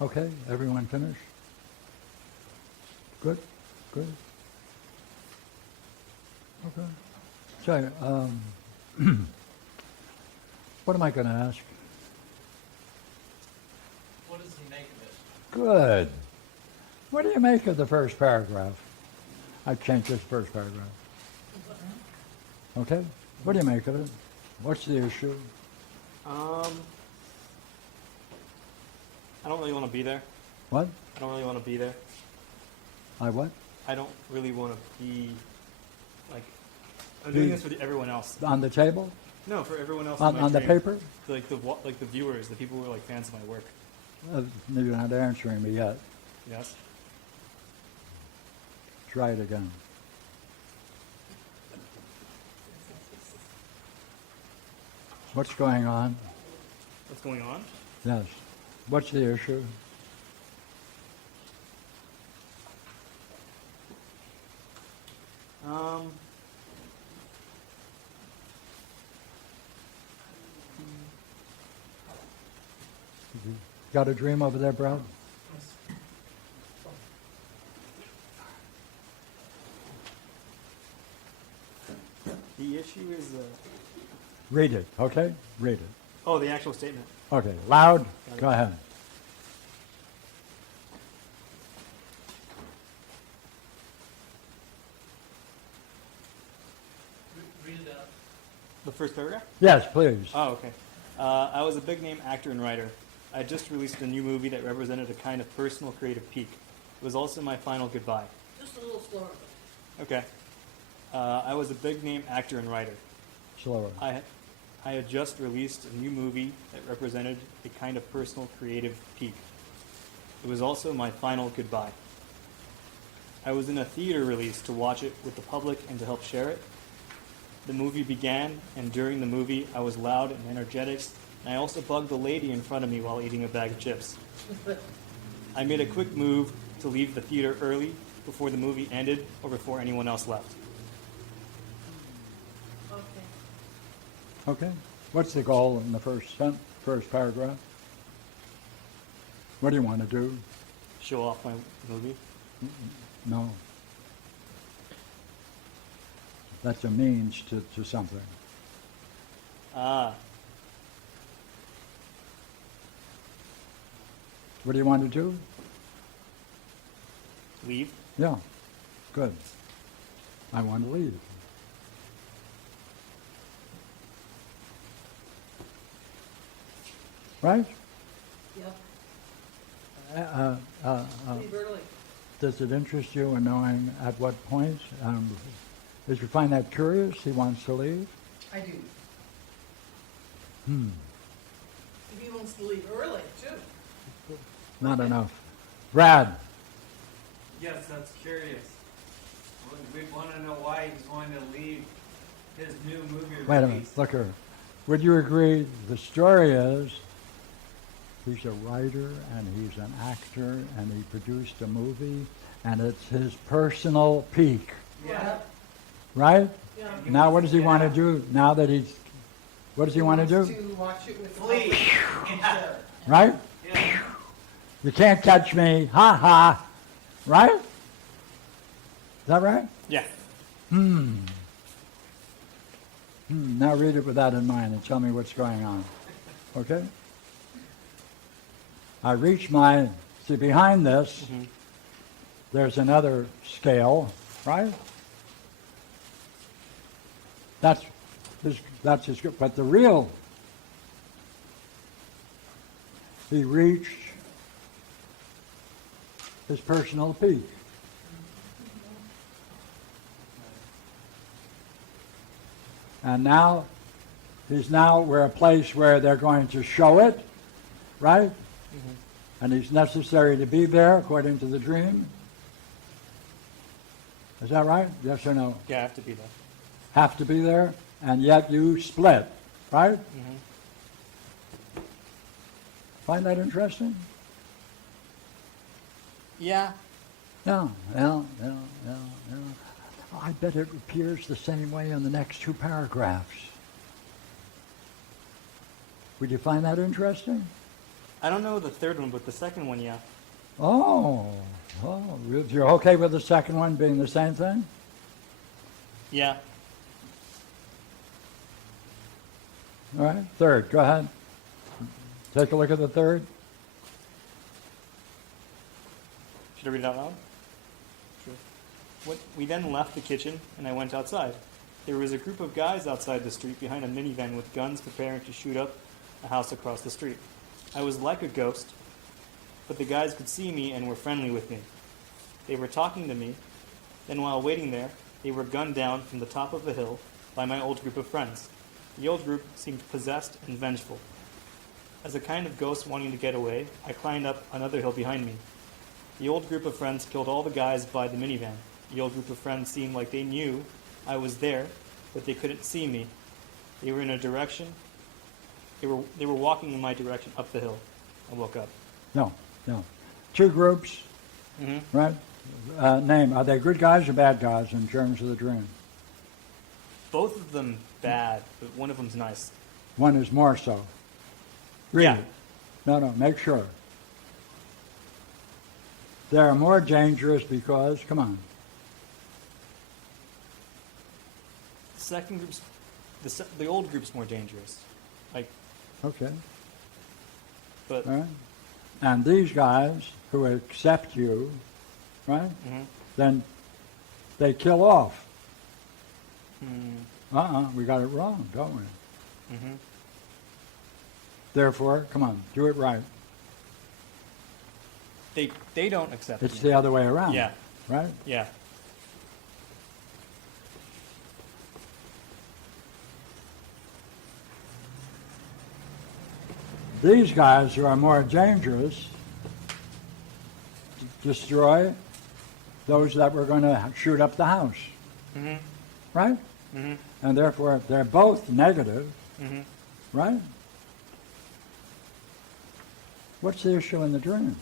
Okay, everyone finished? Good, good. Okay. So, what am I going to ask? What does he make of it? Good. What do you make of the first paragraph? I changed this first paragraph. Okay? What do you make of it? What's the issue? I don't really want to be there. What? I don't really want to be there. I what? I don't really want to be, like, I'm doing this for everyone else. On the table? No, for everyone else. On, in my on the dream. paper? Like the viewers, the people who are like fans of my work. You're not answering me yet. Yes. Try it again. What's going on? What's going on? Yes. What's the issue? Got a dream over there, Brad? The issue is. Read it, okay? Read it. Oh, the actual statement. Okay, loud. Go ahead. Read it out. The first paragraph? Yes, please. Oh, okay. I was a big-name actor and writer. I just released a new movie that represented a kind of personal creative peak. It was also my final goodbye. Just a little slower. Okay. I was a big-name actor and writer. Slower. I had just released a new movie that represented a kind of personal creative peak. It was also my final goodbye. I was in a theater release to watch it with the public and to help share it. The movie began, and during the movie, I was loud and energetic, and I also bugged the lady in front of me while eating a bag of chips. I made a quick move to leave the theater early, before the movie ended, or before anyone else left. Okay. Okay. What's the goal in the first paragraph? What do you want to do? Show off my movie. No. That's a means to something. Ah, What do you want to do? leave. Yeah. Good. I want to leave. Right? Yep. Leave early. Does it interest you in knowing at what point? Did you find that curious? He wants to leave? I do. Hmm. If he wants to leave early, too. Not enough. Brad. Yes, that's curious. We want to know why he's going to leave his new movie Wait a minute. release. Look here. Would you agree the story is he's a writer and he's an actor and he produced a movie and it's his personal peak, Yeah. right? Yeah. Now what does he want to do now that he's, what does he want to Wants do? to watch it with the Flee. public. Yeah. Right? Yeah. You can't catch me, ha ha, right? Is that right? Yeah. Now read it with that in mind and tell me what's going on, okay? I reach my, see behind this, there's another scale, right? That's his, but the real, he reached his personal peak. And now, we're a place where they're going to show it, right? And he's necessary to be there according to the dream. Is that right? Yes or no? Yeah, I have to be there. Have to be there, and yet you split, right? Find that interesting? Yeah. Yeah. I bet it appears the same way in the next two paragraphs. Would you find that interesting? I don't know the third one, but the second one, yeah. Oh, you're okay with the second one being the same thing? Yeah. All right, third, go ahead. Take a look at the third. Should I read it out loud? Sure. We then left the kitchen, and I went outside. There was a group of guys outside the street behind a minivan with guns preparing to shoot up a house across the street. I was like a ghost, but the guys could see me and were friendly with me. They were talking to me. Then while waiting there, they were gunned down from the top of the hill by my old group of friends. The old group seemed possessed and vengeful. As a kind of ghost wanting to get away, I climbed up another hill behind me. The old group of friends killed all the guys by the minivan. The old group of friends seemed like they knew I was there, but they couldn't see me. They were in a direction. They were walking in my direction up the hill. I woke up. No. Two groups, right? Name, are they good guys or bad guys in terms of the dream? Both of them bad, but one of them's nice. One is more so. Read Yeah. it. No, make sure. They're more dangerous because, come on. The second group's, the old group's more dangerous. Okay, But all right. And these guys who accept you, right, then they kill off. We got it wrong, don't we? Therefore, come on, do it right. they don't accept It's me. the other way around. Yeah. Right? Yeah. These guys who are more dangerous destroy those that were going to shoot up the house. Right? And therefore, they're both negative. Right? What's the issue in the dream?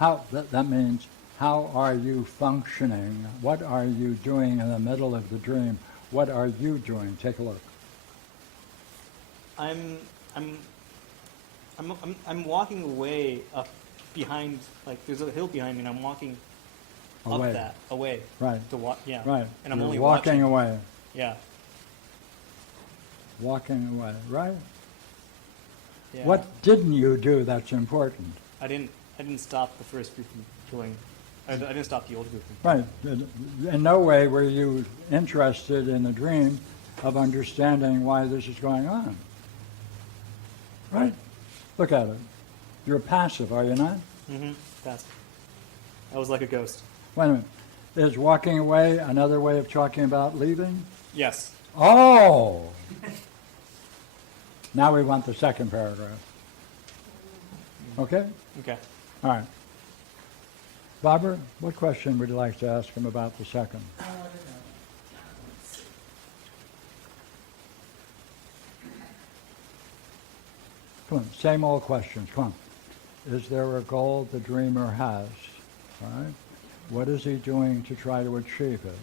That means, how are you functioning? What are you doing in the middle of the dream? What are you doing? Take a look. I'm walking away up behind, like there's a hill behind me, and I'm walking Away. up that away. Right. To walk. Yeah. Right. And I'm You're only walking watching. away. Yeah. Walking away. Right? Yeah. What didn't you do that's important? I didn't stop the first group from killing. I didn't stop the old group from killing. Right. In no way were you interested in the dream of understanding why this is going on. Right? Look at it. You're passive, are you not? That's. I was like a ghost. Wait a minute. Is walking away another way of talking about leaving? Yes. Oh! Now we want the second paragraph. Okay? Okay. All right. Barbara, what question would you like to ask him about the second? Come on, same old questions. Come on. Is there a goal the dreamer has? All right. What is he doing to try to achieve it?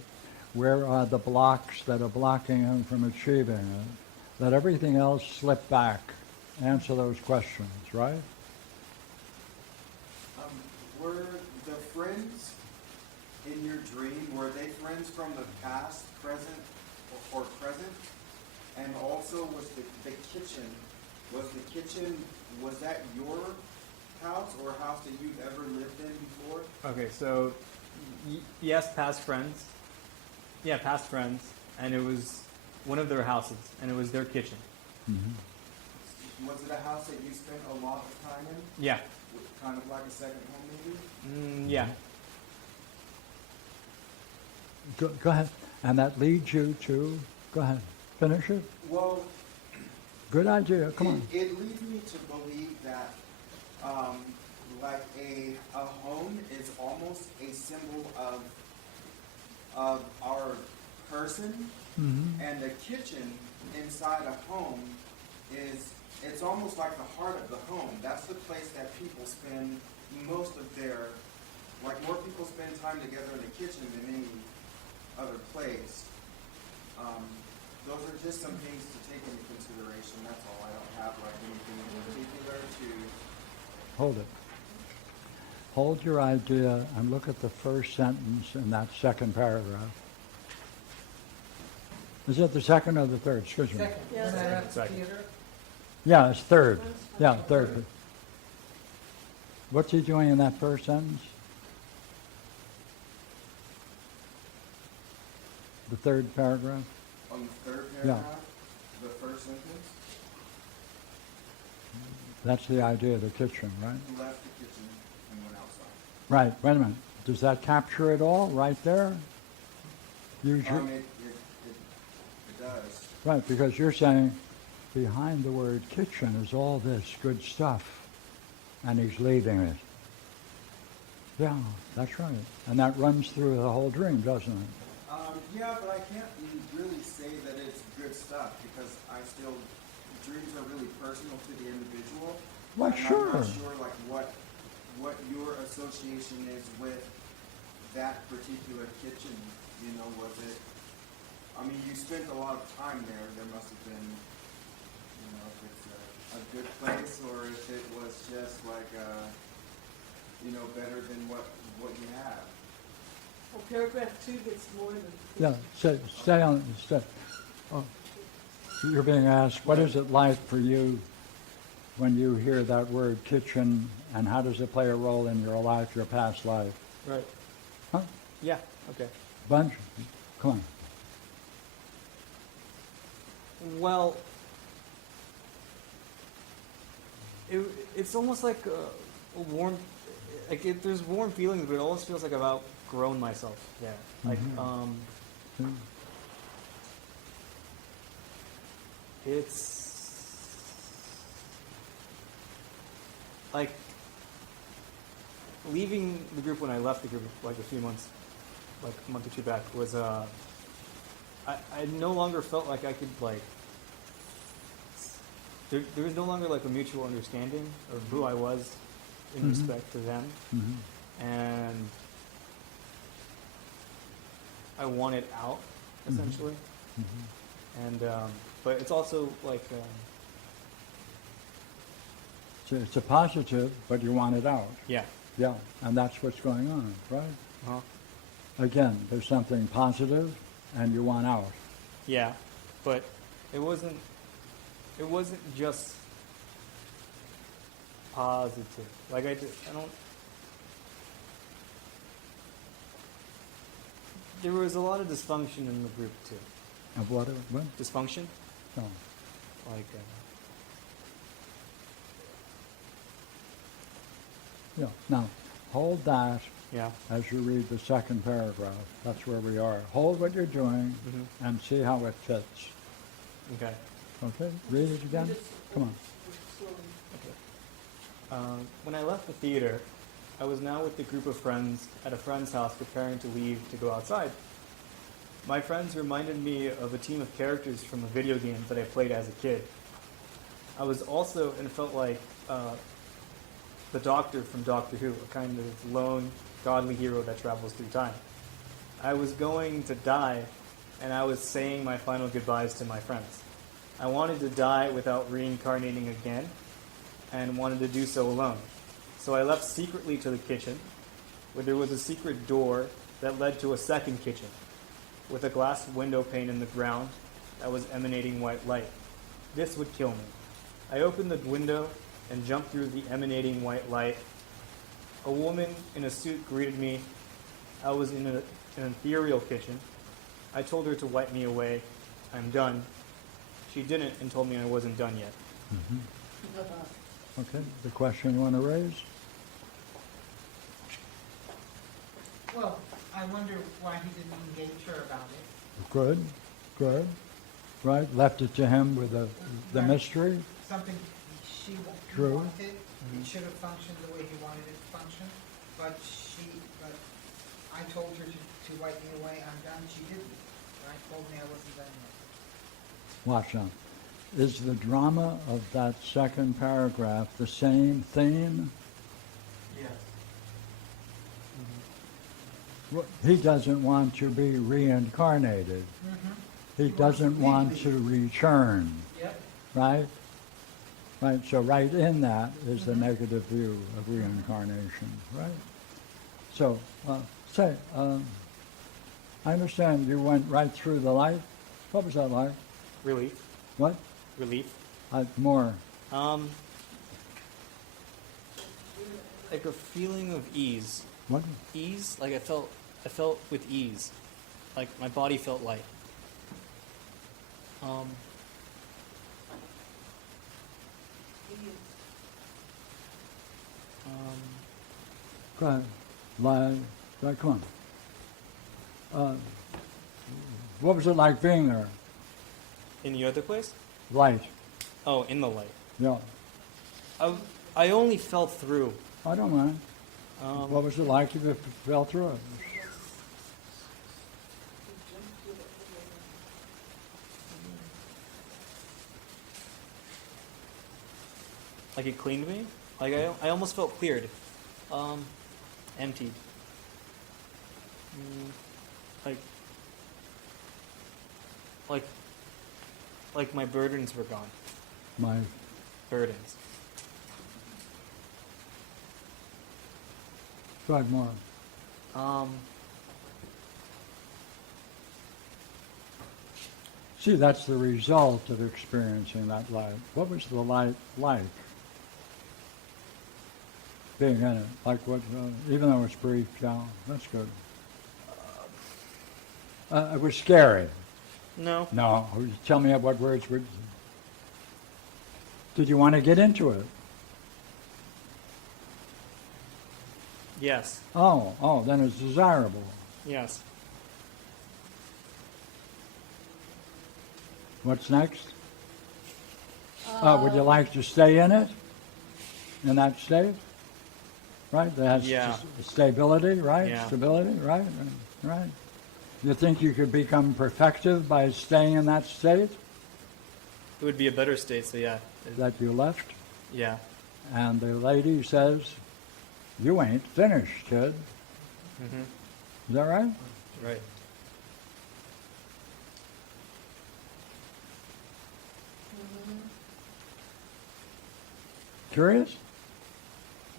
Where are the blocks that are blocking him from achieving it? Let everything else slip back. Answer those questions, right? Were the friends in your dream, were they friends from the past, present, or present? And also, was the kitchen, was that your house or a house that you've ever lived in before? Okay, so yes, past friends. Yeah, past friends, and it was one of their houses, and it was their kitchen. Was it a house that you spent a lot of time in? Yeah. Kind of like a second home, maybe? Yeah. Go ahead. And that leads you to, go ahead, finish it. Well, Good idea, come on. It leads me to believe that, like a home is almost a symbol of our person, and the kitchen inside a home it's almost like the heart of the home. That's the place that people spend most of their, like more people spend time together in the kitchen than any other place. Those are just some things to take into consideration, that's all. I don't have like anything in particular to, Hold it. Hold your idea and look at the first sentence in that second paragraph. Is it the second or the third? Excuse me. Second, Yeah, when I second. left the Second. theater, Yeah, it's third. Yeah, third. What's he doing in that first sentence? The third paragraph? on the third Yeah. paragraph, the first sentence, That's the idea of the kitchen, right? he left the kitchen and went outside. Right, wait a minute. Does that capture it all right there? Use your, It does. right, because you're saying behind the word kitchen is all this good stuff, and he's leaving it. Yeah, that's right. And that runs through the whole dream, doesn't it? Yeah, but I can't really say that it's good stuff because dreams are really personal to the individual. Well, and sure. I'm not sure like what your association is with that particular kitchen. You know, was it? I mean, you spent a lot of time there. There must have been, you know, if it's a good place or if it was just like, you know, better than what you have. Well, paragraph 2 gets more than. Yeah, stay on, stay. Oh, you're being asked, what is it like for you when you hear that word kitchen, and how does it play a role in your life, your past life? Right. Huh? Yeah. Okay. Bunch? Come on. Well, it's almost like a warm, there's warm feelings, but it almost feels like I've outgrown myself there. Like, See? it's like leaving the group when I left the group like a few months, like a month or two back, was I no longer felt like I could like there was no longer like a mutual understanding of who I was in respect to them, and I wanted out essentially, and but it's also like It's a positive, but you want it out. yeah, Yeah, and that's what's going on, right? uh-huh. Again, there's something positive, and you want out. Yeah, but it wasn't just positive. Like I don't. There was a lot of dysfunction in the group too. Of what? What? Dysfunction, No. like Yeah. Now, hold that yeah. as you read the second paragraph. That's where we are. Hold what you're doing and see how it fits. Okay. Okay? Read it again. Come on. Slowly. When I left the theater, I was now with a group of friends at a friend's house preparing to leave to go outside. My friends reminded me of a team of characters from a video game that I played as a kid. I was also, and felt like, the Doctor from Doctor Who, a kind of lone, godly hero that travels through time. I was going to die, and I was saying my final goodbyes to my friends. I wanted to die without reincarnating again, and wanted to do so alone. So I left secretly to the kitchen, where there was a secret door that led to a second kitchen, with a glass window pane in the ground that was emanating white light. This would kill me. I opened the window and jumped through the emanating white light. A woman in a suit greeted me. I was in an ethereal kitchen. I told her to wipe me away. I'm done. She didn't and told me I wasn't done yet. Okay. The question you want to raise? well, I wonder why he didn't engage her about it. Good. Good. Right? Left it to him with the Right. mystery. Something he True. wanted, it should have functioned the way he wanted it to function, but I told her to wipe me away, I'm done, she didn't. I told me I wasn't done yet. Watch now. Is the drama of that second paragraph the same theme? Yes. He doesn't want to be reincarnated. He doesn't want to return, Yep. right? Right, so right in that is the negative view of reincarnation, right? So, I understand you went right through the light. What was that like? Relief. What? Relief. More. Like a feeling of ease. What? Ease? Like I felt with ease. Like my body felt light. Go ahead. Right, come on. What was it like being there? In the other place? Light. Oh, in the light. Yeah. I only fell through. I don't mind. What was it like if you fell through it? Like it cleaned me. Like I almost felt cleared. Emptied. Like my burdens were gone. My Burdens. Go ahead, more. See, that's the result of experiencing that light. What was the light like? Being in it, like what? Even though it's brief, yeah, that's good. It was scary. No. No, tell me what words would. Did you want to get into it? Yes. Oh, then it's desirable. Yes. What's next? Would you like to stay in it? In that state? Right? That has Yeah. stability, right? Yeah. Stability, right? Right. You think you could become perfective by staying in that state It would be a better state, so yeah. that you left? Yeah. And the lady says, you ain't finished, kid. Mm-hmm. Is that right? Right. Curious?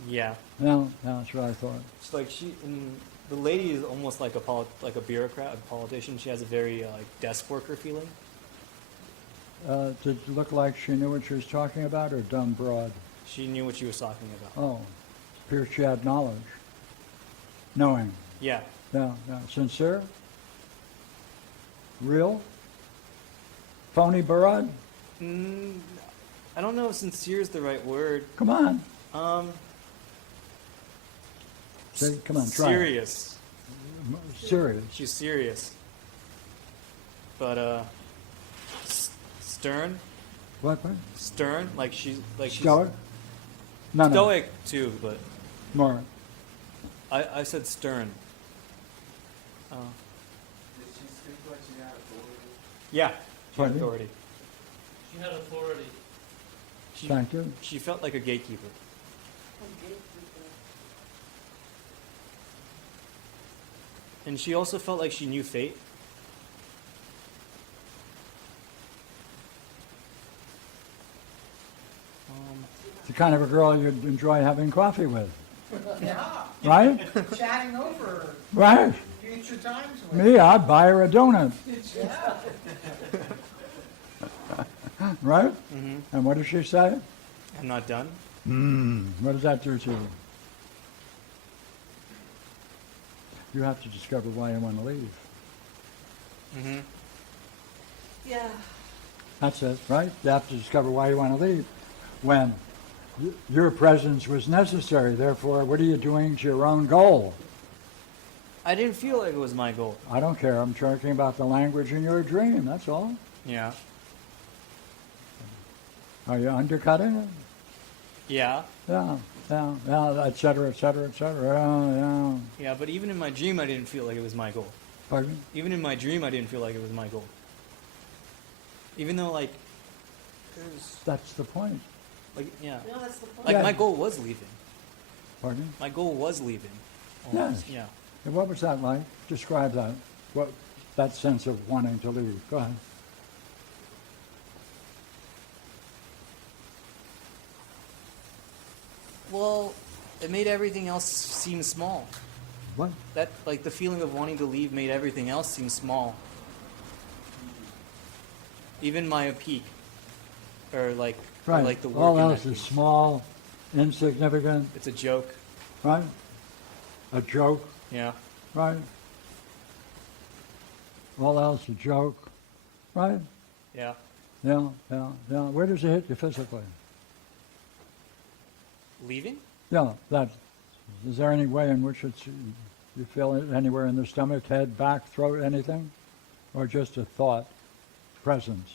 Yeah. No, that's what I thought. It's like the lady is almost like a bureaucrat, a politician. She has a very like desk worker feeling. Did it look like she knew what she was talking about or dumb broad? She knew what she was talking about. Oh, appears she had knowledge. Knowing. Yeah. Yeah. Sincere? Real? Phony broad? I don't know if sincere is the right word. Come on. Say, come on, try it. Serious. Serious. She's serious. But stern. What? Stern, like she's Stoic? No. stoic too, but More. I said stern. Did she speak like she had authority? Yeah, she had Pardon? authority. She had authority. Thank you. She felt like a gatekeeper. And she also felt like she knew fate. The kind of a girl you'd enjoy having coffee with. Yeah, Right? chatting over Right. future times with. Me, I'd buy her a donut. Yeah. Right? Mm-hmm. And what does she say? I'm not done. What does that do to you? You have to discover why you want to leave. Mm-hmm. Yeah. That's it, right? You have to discover why you want to leave. When your presence was necessary, therefore, what are you doing to your own goal? I didn't feel like it was my goal. I don't care. I'm talking about the language in your dream, that's all. Yeah. Are you undercutting it? Yeah. Yeah, et cetera, et cetera, et cetera. Yeah. Yeah, but even in my dream, I didn't feel like it was my goal. Pardon? Even in my dream, I didn't feel like it was my goal. Even though, like, That's the point. yeah. No, that's the point. Like, Yeah. my goal was leaving. Pardon? My goal was leaving. Yes. Almost. Yeah. And what was that like? Describe that. What that sense of wanting to leave. Go ahead. Well, it made everything else seem small. What? That, like, the feeling of wanting to leave made everything else seem small. Even my peak, or like, Right. or like the work. All in else that is peak. small, insignificant, It's a joke. right? A joke, Yeah. right? All else a joke, right? Yeah. Yeah, yeah, yeah. Where does it hit you physically? Leaving? Yeah, that. Is there any way in which it's you feel it anywhere in the stomach, head, back, throat, anything, or just a thought, presence?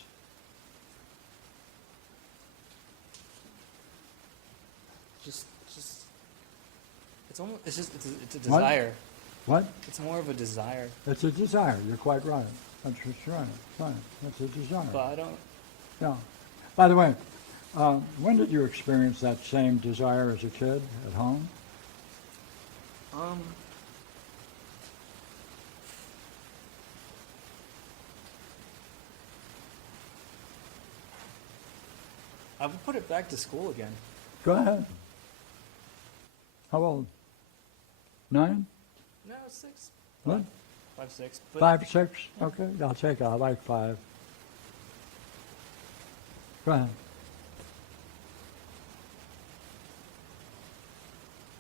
Just. It's almost. It's just. It's a What? desire. What? It's more of a desire. It's a desire. You're quite right. That's just right. Right. That's a desire. But I don't. Yeah. By the way, when did you experience that same desire as a kid at home? I would put it back to school again. Go ahead. How old? 9? No, 6. What? 5, 6. But 5, 6? Okay, I'll take it. I like 5. Go ahead.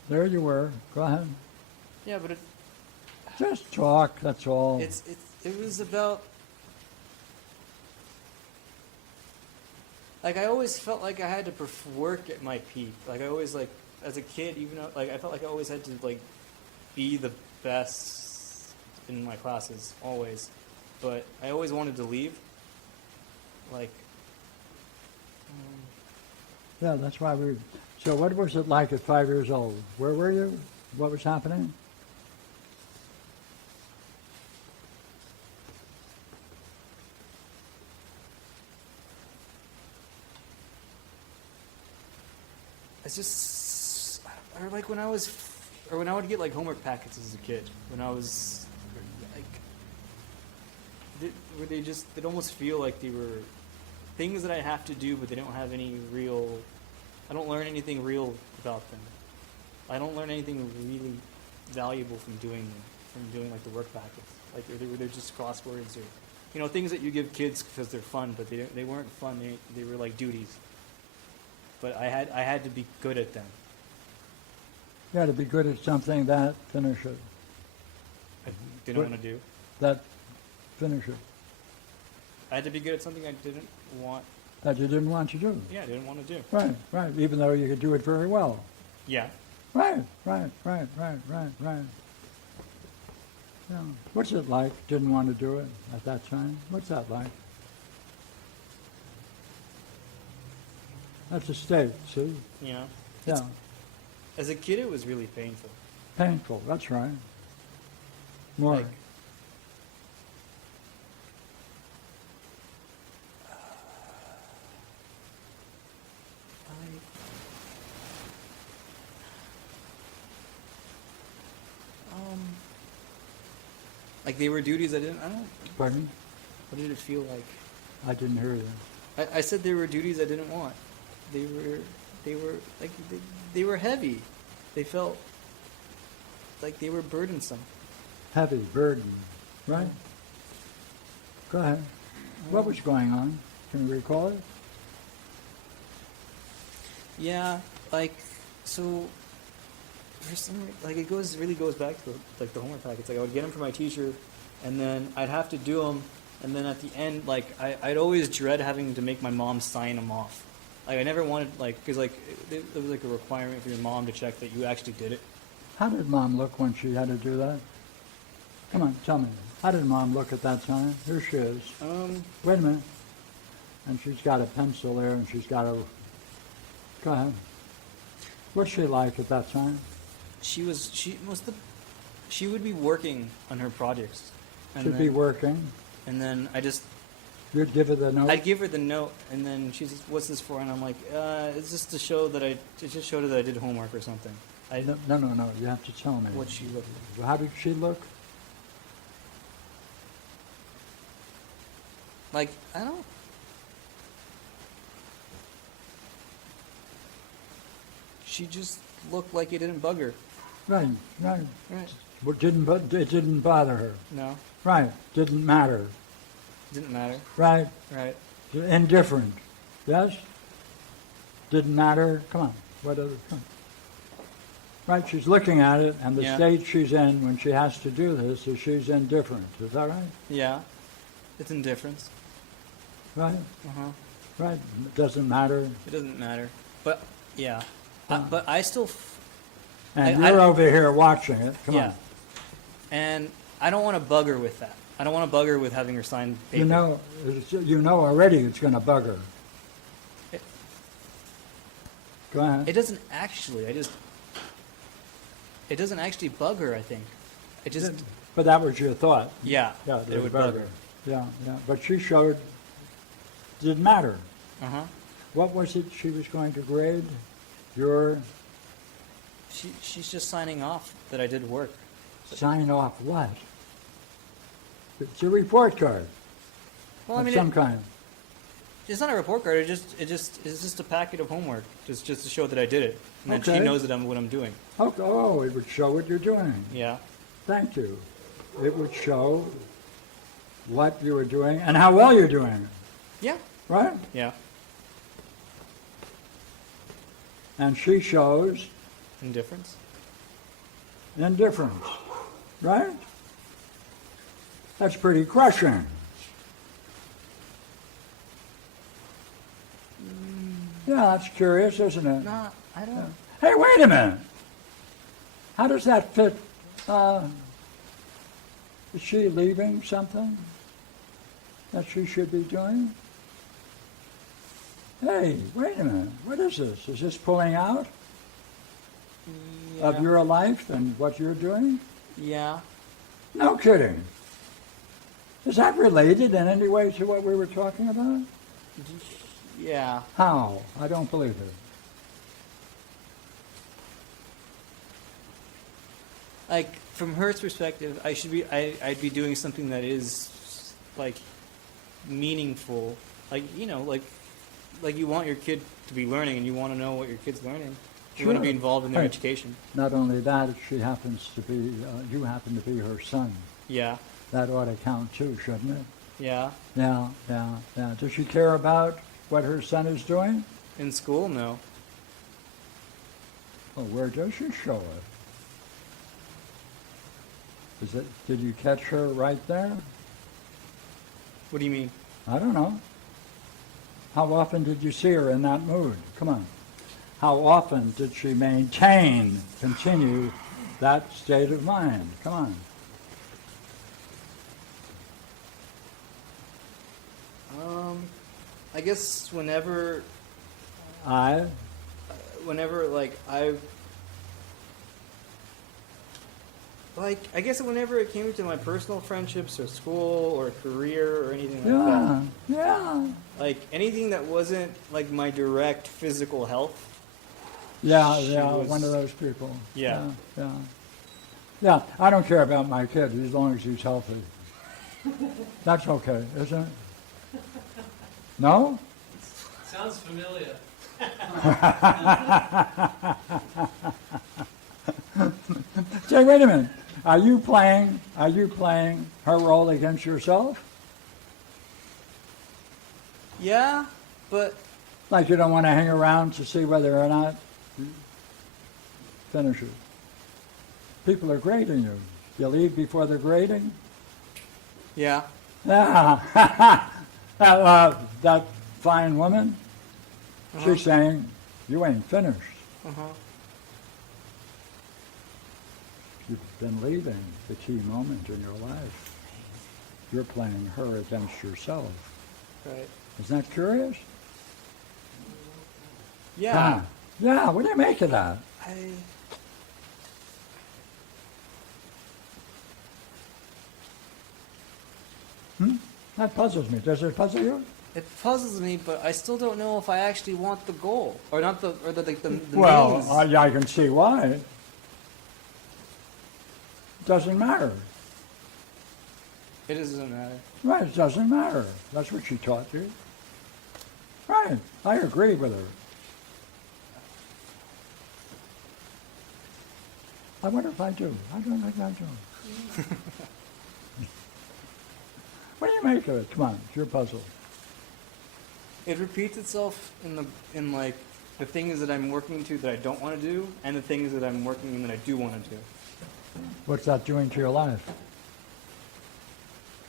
There you were. Go ahead. Yeah, but Just talk, that's all. it was about. Like, I always felt like I had to work at my peak. Like, I always, like, as a kid, even though, like, I felt like I always had to, like, be the best in my classes, always. But I always wanted to leave. Like, Yeah, that's why we... So what was it like at 5 years old? Where were you? What was happening? it's just, or like when I was, or when I would get, like, homework packets as a kid, when I was, like, where they'd almost feel like they were things that I have to do, but they don't have any real, I don't learn anything real about them. I don't learn anything really valuable from doing like the work packets. Like, they're just crosswords, or, you know, things that you give kids because they're fun, but they weren't fun. They were like duties. But I had to be good at them. You had to be good at something that, finish it. I didn't want to do. That, finish it. I had to be good at something I didn't want. That you didn't want to do. Yeah, I didn't want to do. Right, right, even though you could do it very well. Yeah. Right. Yeah. What's it like? Didn't want to do it at that time? What's that like? That's a state, see? Yeah. Yeah. As a kid, it was really painful. Painful, that's right. More. Like, like, they were duties I don't. Pardon me? What did it feel like? I didn't hear you. I said they were duties I didn't want. They were like they were heavy. They felt like they were burdensome. Heavy, burden, right? Go ahead. What was going on? Can you recall it? Yeah, like, so for some reason, like, it really goes back to like the homework packets. Like, I would get them from my teacher, and then I'd have to do them, and then at the end, like, I'd always dread having to make my mom sign them off. Like, I never wanted, like, because, like, it was like a requirement for your mom to check that you actually did it. How did Mom look when she had to do that? Come on, tell me. How did Mom look at that time? Here she is. Wait a minute. And she's got a pencil there, and she's got a... Go ahead. What's she like at that time? She would be working on her projects. And She'd be working. And then You'd give her the note? I'd give her the note, and then she says, "What's this for?" And I'm like, "It's just to show that I did homework or something." I No, you have to tell me. what she looked like. How did she look? Like, I don't. She just looked like it didn't bug her. Right. Right. It didn't bother her. No, Right. Didn't matter. didn't matter. Right. Right. Indifferent. Yes? Didn't matter. Come on. What other? Come on. Right. She's looking at it, and the Yeah. state she's in when she has to do this is she's indifferent. Is that right? Yeah. It's indifference. Right. Uh-huh. Right. It doesn't matter. It doesn't matter. But, yeah. But I still... And I you're don't- over here watching it. Come yeah. on. And I don't want to bug her with that. I don't want to bug her with having her sign paper. You know already it's going to bug her. It- Go ahead. It doesn't actually. It doesn't actually bug her, I think. It just... But that was your thought. Yeah. Yeah, it would bug her. Yeah. But she showed, didn't matter. Uh-huh. What was it she was going to grade? Your She's just signing off that I did work. sign off what? It's a report card Well, I of mean, some kind. it's not a report card. It's just a packet of homework, just to show that I did it, and then she Okay. knows that I'm what I'm doing. Oh, it would show what you're doing. Yeah. Thank you. It would show what you were doing and how well you're doing it, Yeah. right? Yeah. And she shows Indifference. indifference, right? That's pretty crushing. Yeah, that's curious, isn't it? No, I don't. Hey, wait a minute. How does that fit? Is she leaving something that she should be doing? Hey, wait a minute. What is this? Is this pulling out of your life and what you're doing? Yeah. No kidding. Is that related in any way to what we were talking about? Yeah. How? I don't believe it. Like from her perspective, I'd be doing something that is like meaningful. Like like you want your kid to be learning, and you want to know what your kid's learning. You want to be Sure. involved in their Right. education. Not only that, she happens to be, you happen to be her son. Yeah. That ought to count too, shouldn't it? Yeah. Yeah. Does she care about what her son is doing? In school, no. Well, where does she show it? Did you catch her right there? What do you mean? I don't know. How often did you see her in that mood? Come on. How often did she continue that state of mind? Come on. I guess whenever I I guess whenever it came to my personal friendships or school or career or anything like Yeah, that, yeah. like anything that wasn't like my direct physical health. Yeah, She yeah, was- one of those people. Yeah. Yeah, I don't care about my kid as long as he's healthy. That's okay, isn't it? No? Sounds familiar. Say, wait a minute. Are you playing her role against yourself? Yeah, but Like you don't want to hang around to see whether or not you finish it. People are grading you. You leave before they're grading? yeah, Yeah. That fine woman, she's saying, you ain't finished. You've been leaving the key moment in your life. You're playing her against yourself. right. Isn't that curious? Yeah, Yeah, what do you make of that? That puzzles me. Does it puzzle you? it puzzles me, but I still don't know if I actually want the goal or not the Well, means. I can see why. Doesn't matter. It doesn't matter. Right, it doesn't matter. That's what she taught you. Right, I agree with her. I wonder if I do. I don't think I do. What do you make of it? Come on, it's your puzzle. It repeats itself in like the things that I'm working to that I don't want to do, and the things that I'm working in that I do want to do, What's that doing to your life?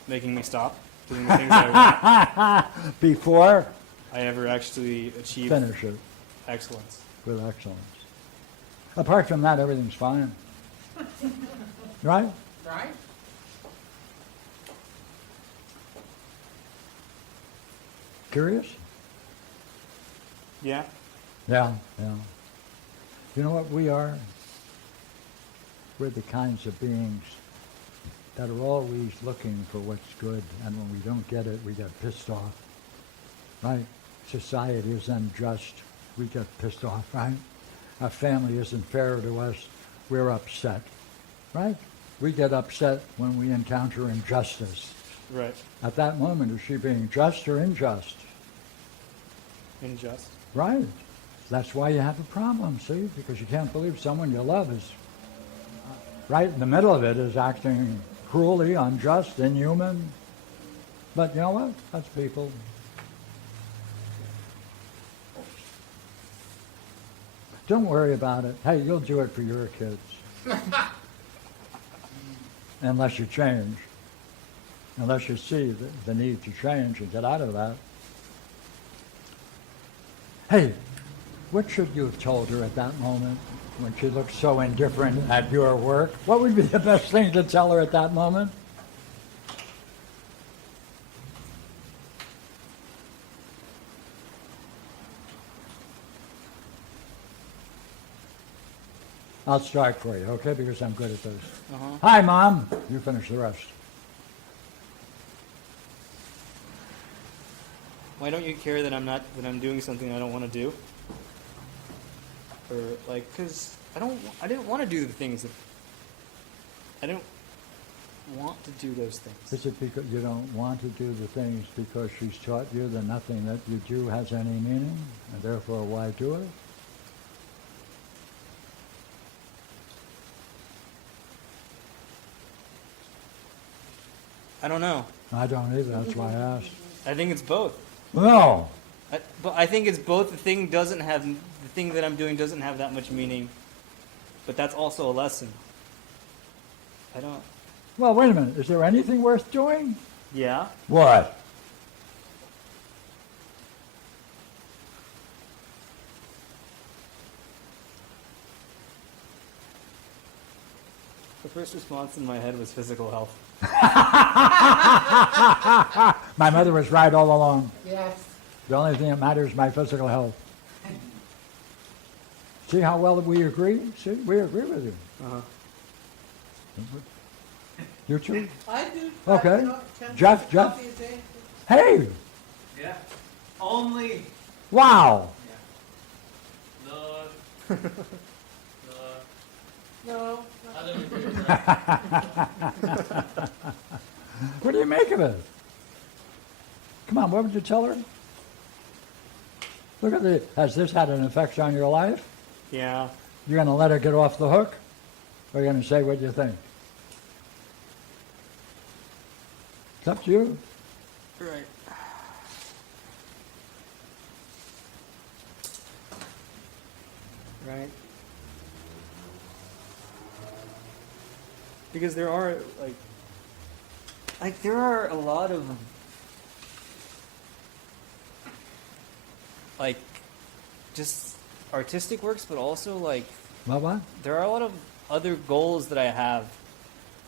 making me stop doing the things that I want. Before, I ever actually achieve finish it excellence. with excellence. Apart from that, everything's fine. Right? Right? Curious? Yeah. Yeah, yeah. You know what we are? We're the kinds of beings that are always looking for what's good, and when we don't get it, we get pissed off. Right? Society is unjust. We get pissed off, right? Our family isn't fair to us. We're upset. Right? We get upset when we encounter injustice. Right. At that moment, is she being just or unjust? Unjust. Right. That's why you have a problem, see? Because you can't believe someone you love is right in the middle of it is acting cruelly, unjust, inhuman. But you know what? That's people. Don't worry about it. Hey, you'll do it for your kids. Unless you change. Unless you see the need to change and get out of that. Hey, what should you have told her at that moment when she looked so indifferent at your work? What would be the best thing to tell her at that moment? I'll start for you, okay? Because I'm good at this. Uh-huh. Hi, Mom. You finish the rest. Why don't you care that I'm doing something I don't want to do? Or like, cause I didn't want to do the things that I didn't want to do those things. Is it because you don't want to do the things because she's taught you that nothing that you do has any meaning, and therefore why do it? I don't know. I don't either. That's why I asked. I think it's both. No. But I think it's both. The thing that I'm doing doesn't have that much meaning, but that's also a lesson. I don't. Well, wait a minute. Is there anything worth doing? Yeah. What? The first response in my head was physical health. My mother was right all along. Yes. The only thing that matters is my physical health. See how well we agree? See, we agree with you. Uh-huh. You too? I do. Okay. 10 Jeff. coffee a day. Hey! Yeah. Only. Wow! Yeah. No. No. I don't agree with that. What do you make of it? Come on, what would you tell her? Look at the, has this had an effect on your life? Yeah. You're going to let her get off the hook? Or you're going to say what you think? It's up to you. Right. Right. Because there are there are a lot of just artistic works, but also What? there are a lot of other goals that I have,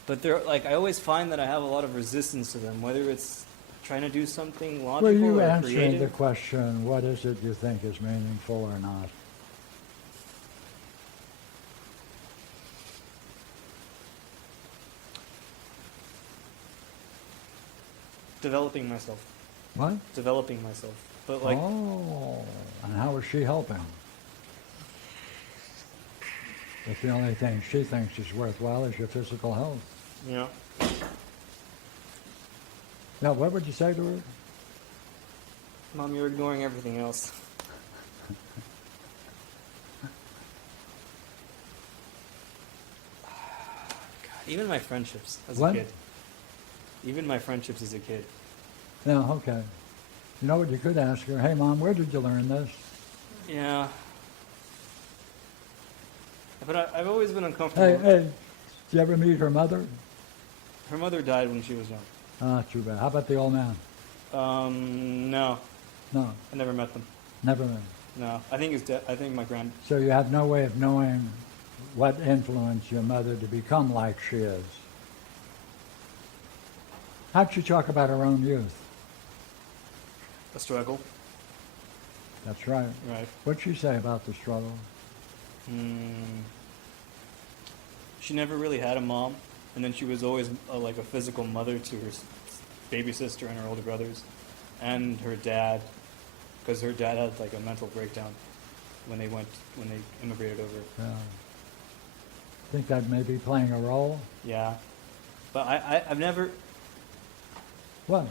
but they're I always find that I have a lot of resistance to them, whether it's trying to do something logical Were you or answering creative. the question, what is it you think is meaningful or not? Developing myself. What? Developing myself. But oh, and how is she helping? If the only thing she thinks is worthwhile is your physical health. Yeah. Now, what would you say to her? Mom, you're ignoring everything else. God, even my friendships as What? a kid. Even my friendships as a kid. Yeah, okay. You know what you could ask her? Hey, Mom, where did you learn this? Yeah. But I've always been uncomfortable. Hey, did you ever meet her mother? Her mother died when she was young. Ah, too bad. How about the old man? No. No, I never met them. never met. No. I think his dad, I think my grand, So you have no way of knowing what influenced your mother to become like she is. How'd she talk about her own youth? a struggle. That's right. Right. What'd she say about the struggle? She never really had a mom, and then she was always like a physical mother to her baby sister and her older brothers, and her dad, because her dad had like a mental breakdown when they immigrated over. Yeah. Think that may be playing a role? Yeah, but I've never. What?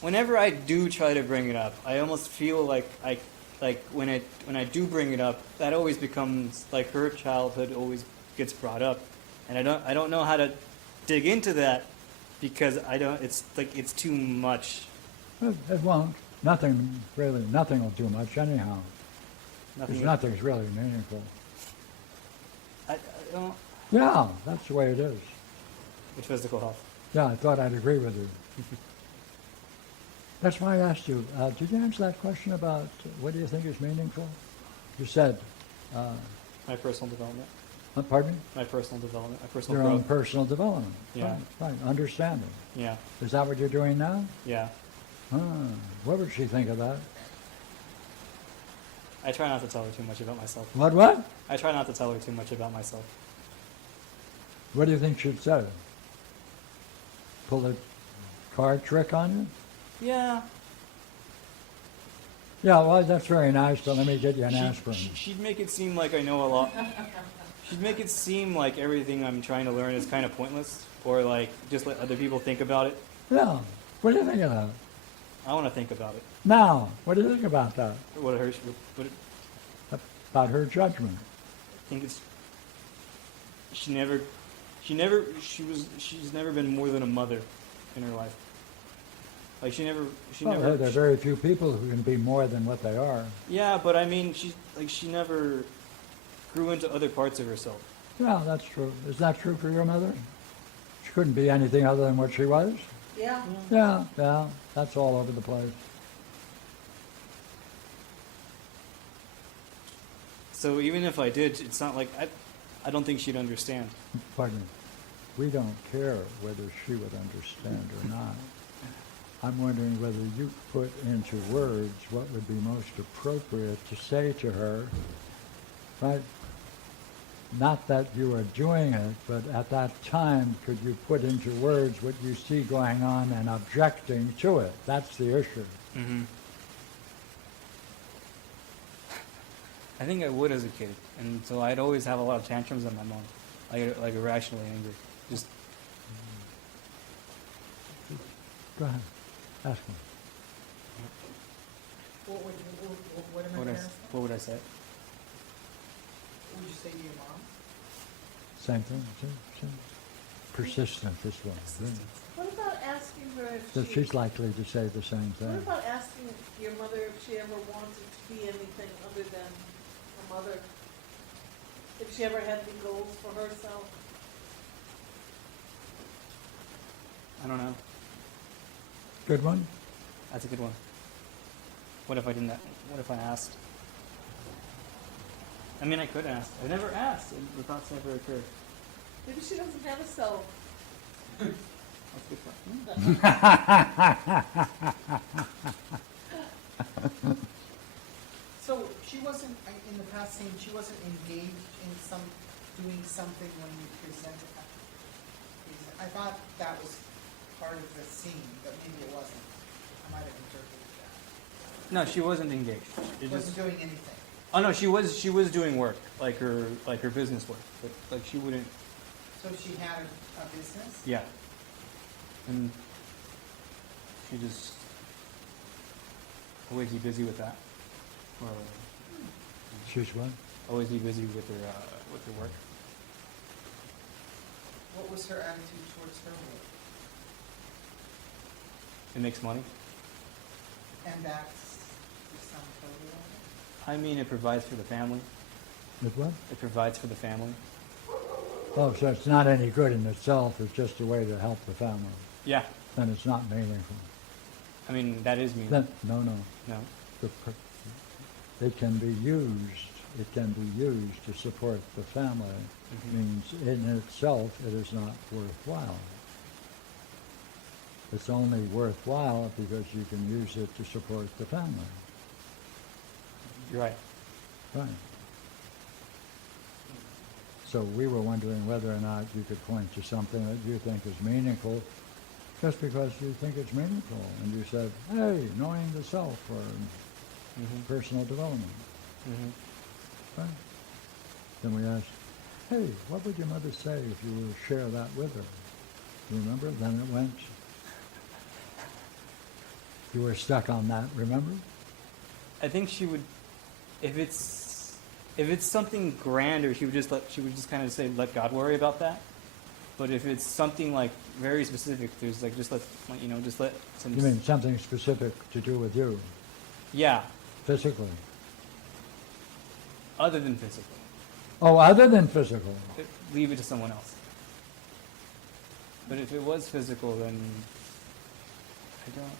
Whenever I do try to bring it up, I almost feel like when I do bring it up, that always becomes like her childhood always gets brought up, and I don't know how to dig into that because I don't. It's like it's too much. It won't. Nothing, really, nothing will do much anyhow. Because nothing's really meaningful. I don't. Yeah, that's the way it is. With physical health. Yeah, I thought I'd agree with you. That's why I asked you, did you answer that question about what do you think is meaningful? You said, My personal development. pardon me? My personal development. My personal Your own growth. personal development. Yeah. Right, understanding. Yeah. Is that what you're doing now? Yeah. What would she think of that? I try not to tell her too much about myself. What? I try not to tell her too much about myself. What do you think she'd say? Pull a card trick on you? Yeah. Yeah, well, that's very nice, but let me get you an aspirin. She'd make it seem like I know a lot. She'd make it seem like everything I'm trying to learn is kind of pointless, or like just let other people think about it. Yeah. What do you think of that? I want to think about it. Now, what do you think about that? What her? About her judgment? I think it's. She's never been more than a mother in her life. Like she never. There are very few people who can be more than what they are. Yeah, but I mean, she never grew into other parts of herself. Yeah, that's true. Is that true for your mother? She couldn't be anything other than what she was? Yeah. Yeah, that's all over the place. So even if I did, it's not like I don't think she'd understand. Pardon me. We don't care whether she would understand or not. I'm wondering whether you put into words what would be most appropriate to say to her, right? Not that you are doing it, but at that time, could you put into words what you see going on and objecting to it? That's the issue. Mm-hmm. I think I would as a kid, and so I'd always have a lot of tantrums at my mom, like irrationally angry. Just Go ahead. Ask him. What am I what gonna I, ask? what would I say? What would you say to your mom? Same thing. Same. Persistent, this one. What about asking her if So she, she's likely to say the same what thing. about asking your mother if she ever wanted to be anything other than a mother? If she ever had any goals for herself? I don't know. Good one? That's a good one. What if I didn't? What if I asked? I mean, I could ask. I never asked. The thoughts never occurred. Maybe she doesn't have a self. That's a good question. So she wasn't, in the past saying she wasn't engaged in doing something when you presented. I thought that was part of the scene, but maybe it wasn't. I might have interpreted that. No, she wasn't engaged. She wasn't doing anything. Oh no, she was doing work, like her business work, but like she wouldn't. So she had a business? Yeah. And she just always be busy with that, or She's what? always be busy with her work. What was her attitude towards her work? It makes money. And that's the sum total of I mean, it provides for the family. With what? It provides for the family. Oh, so it's not any good in itself, it's just a way to help the family. Yeah. Then it's not meaningful. I mean, that is me. Then, no. No. It can be used to support the family. Mhm. Means in itself it is not worthwhile. It's only worthwhile because you can use it to support the family. You're right. Right. So we were wondering whether or not you could point to something that you think is meaningful just because you think it's meaningful. And you said, hey, knowing the self or Mhm. personal development. Mhm. Right? Then we asked, hey, what would your mother say if you were to share that with her? You remember? Then it went. You were stuck on that, remember? I think she would, if it's something grander, she would just kind of say, let God worry about that. But if it's something like very specific, there's like just let some. You mean something specific to do with you, Yeah, physically? other than physical. Oh, other than physical. Leave it to someone else. But if it was physical, then I don't.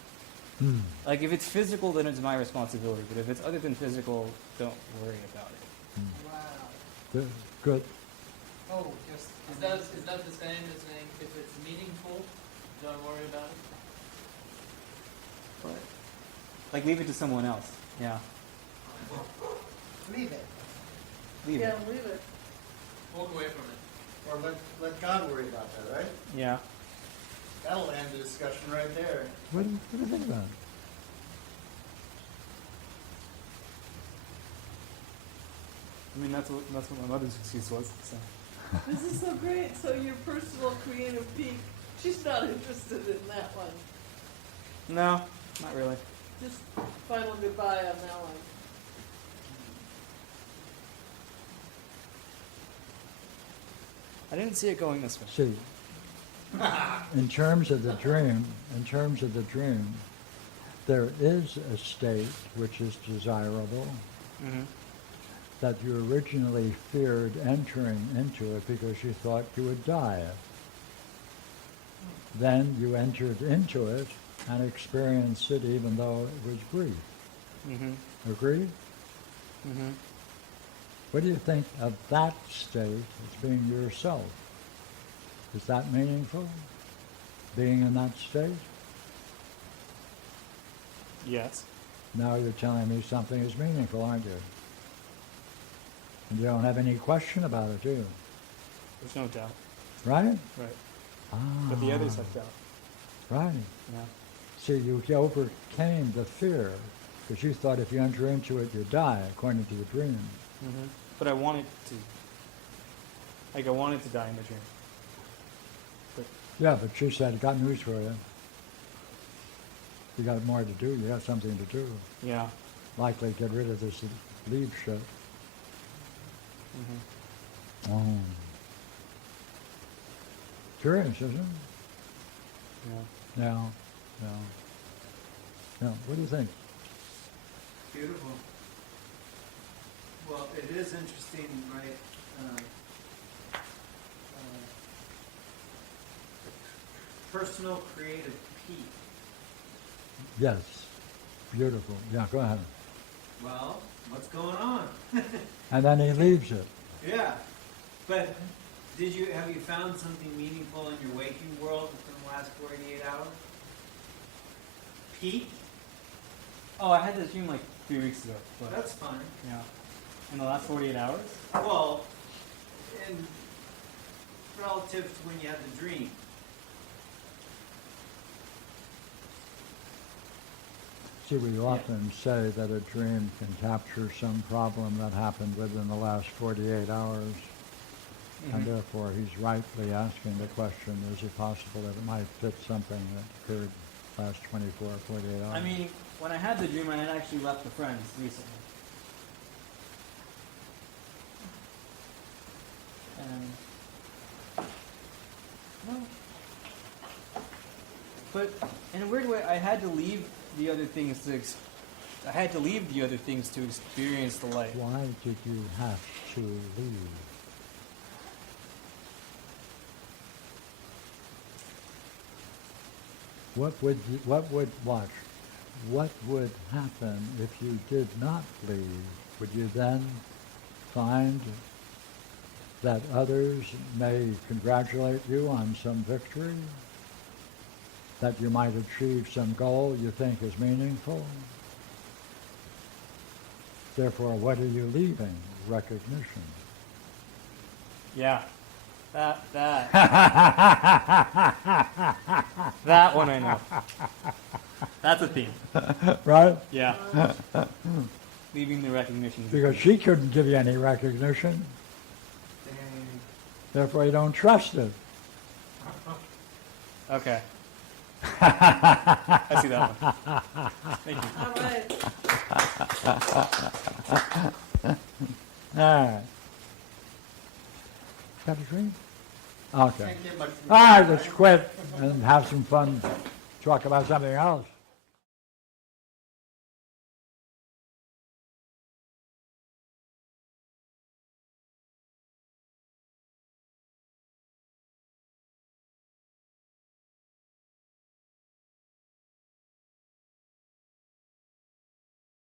Like if it's physical, then it's my responsibility. But if it's other than physical, don't worry about it. it. Wow. Good. Oh, just. Is that the same as saying if it's meaningful, don't worry about it? But like leave it to someone else. Yeah, Leave it. leave Yeah, it. leave it. Walk away from it. Or let God worry about that, right? Yeah. That'll end the discussion right there. What do you think about it? I mean that's what my mother's excuse was. So. This is so great. So your personal creative peak, she's not interested in that one. No, not really. Just final goodbye on that one. I didn't see it going this way. See, in terms of the dream, there is a state which is desirable Mm-hmm. that you originally feared entering into it because you thought you would die. Then you entered into it and experienced it even though it was brief. Mm-hmm. Agreed? Mm-hmm. What do you think of that state as being yourself? Is that meaningful? Being in that state? Yes. Now you're telling me something is meaningful, aren't you? And you don't have any question about it, do you? There's no doubt. Right? Right. Ah, But the others have doubt. right. Yeah. See, you overcame the fear because you thought if you enter into it, you die, according to the dream. Mm-hmm. But I wanted to. Like I wanted to die in the dream. But Yeah, but she said, got news for you. You got more to do. You got something to do. yeah. Likely get rid of this leave shit. Mm-hmm. Oh. Curious, isn't it? Yeah. Yeah. What do you think? Beautiful. Well, it is interesting, right? Personal creative peak. Yes. Beautiful. Yeah, go ahead. Well, what's going on? And then he leaves it. Yeah, but have you found something meaningful in your waking world within the last 48 hours? Peak? Oh, I had this dream like 3 weeks ago. But That's fine. yeah. In the last 48 hours? Well, in relative to when you had the dream. See, we often say that a dream can capture some problem that happened within the last 48 hours. And therefore, he's rightly asking the question, is it possible that it might fit something that occurred last 24 or 48 hours? I mean, when I had the dream, I had actually left the friends recently. And, well, but in a weird way, I had to leave the other things to experience the light. Why did you have to leave? What would happen if you did not leave? Would you then find that others may congratulate you on some victory? That you might achieve some goal you think is meaningful? Therefore, what are you leaving? Recognition. Yeah. That one I know. That's a theme. Right? Yeah. Leaving the recognition. Because she couldn't give you any recognition. Therefore, you don't trust it. Okay. I see that one. Thank you. All right. All right. Got a dream? Okay. Can't get much. All right, let's quit and have some fun. Talk about something else.